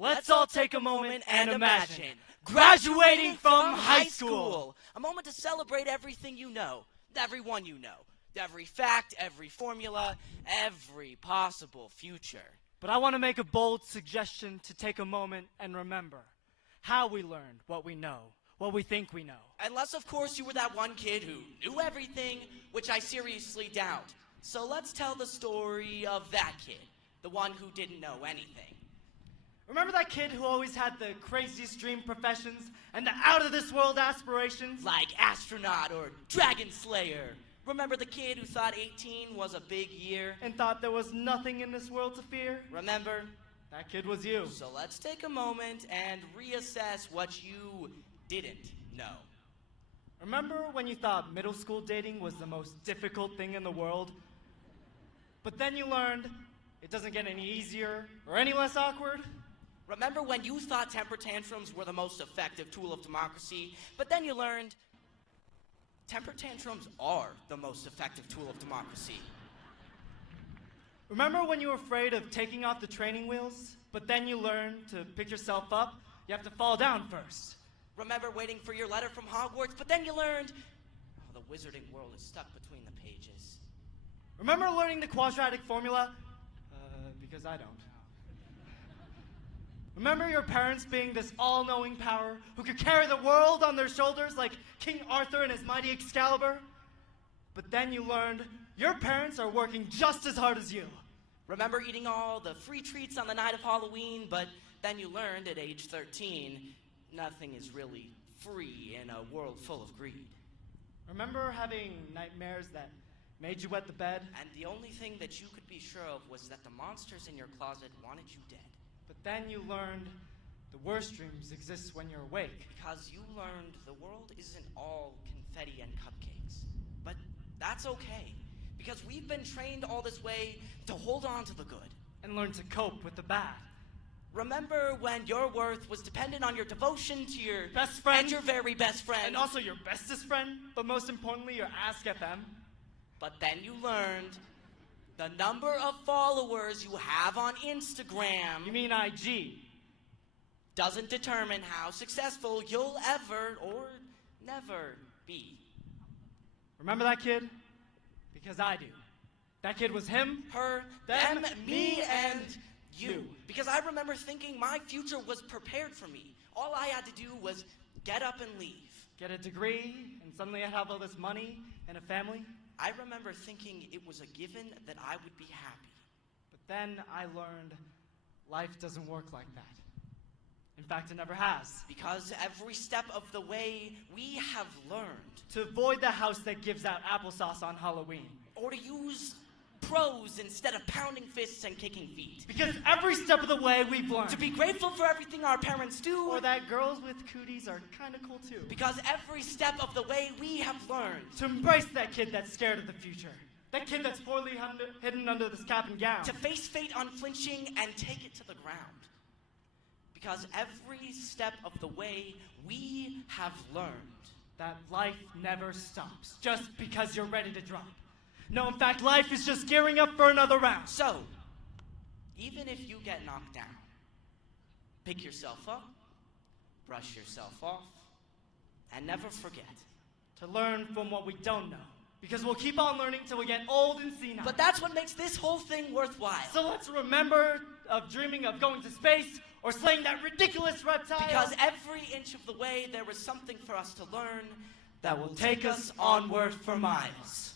Let's all take a moment and imagine graduating from high school. A moment to celebrate everything you know, everyone you know, every fact, every formula, every possible future. But I want to make a bold suggestion to take a moment and remember how we learned what we know, what we think we know. Unless, of course, you were that one kid who knew everything, which I seriously doubt. So let's tell the story of that kid, the one who didn't know anything. Remember that kid who always had the craziest dream professions and the out-of-this-world aspirations? Like astronaut or dragon slayer. Remember the kid who thought 18 was a big year? And thought there was nothing in this world to fear? Remember? That kid was you. So let's take a moment and reassess what you didn't know. Remember when you thought middle school dating was the most difficult thing in the world? But then you learned it doesn't get any easier or any less awkward? Remember when you thought temper tantrums were the most effective tool of democracy, but then you learned temper tantrums are the most effective tool of democracy? Remember when you were afraid of taking off the training wheels, but then you learned to pick yourself up, you have to fall down first? Remember waiting for your letter from Hogwarts, but then you learned, the wizarding world is stuck between the pages? Remember learning the quadratic formula? Because I don't. Remember your parents being this all-knowing power who could carry the world on their shoulders like King Arthur and his mighty Excalibur? But then you learned your parents are working just as hard as you. Remember eating all the free treats on the night of Halloween, but then you learned at age 13, nothing is really free in a world full of greed. Remember having nightmares that made you wet the bed? And the only thing that you could be sure of was that the monsters in your closet wanted you dead. But then you learned the worst dreams exist when you're awake. Because you learned the world isn't all confetti and cupcakes. But that's okay, because we've been trained all this way to hold on to the good. And learn to cope with the bad. Remember when your worth was dependent on your devotion to your best friend and your very best friend. And also your bestest friend, but most importantly, your Ask FM. But then you learned the number of followers you have on Instagram. You mean IG? Doesn't determine how successful you'll ever or never be. Remember that kid? Because I do. That kid was him, her, them, me, and you. Because I remember thinking my future was prepared for me. All I had to do was get up and leave. Get a degree, and suddenly I'd have all this money and a family. I remember thinking it was a given that I would be happy. But then I learned life doesn't work like that. In fact, it never has. Because every step of the way, we have learned to avoid the house that gives out applesauce on Halloween. Or to use prose instead of pounding fists and kicking feet. Because every step of the way we've learned to be grateful for everything our parents do. Or that girls with cooties are kind of cool too. Because every step of the way we have learned to embrace that kid that's scared of the future. That kid that's poorly hidden under this cap and gown. To face fate unflinching and take it to the ground. Because every step of the way we have learned that life never stops just because you're ready to drop. No, in fact, life is just gearing up for another round. So, even if you get knocked down, pick yourself up, brush yourself off, and never forget to learn from what we don't know. Because we'll keep on learning till we get old and senile. But that's what makes this whole thing worthwhile. So let's remember of dreaming of going to space or slaying that ridiculous reptile. Because every inch of the way there was something for us to learn that will take us onward for miles.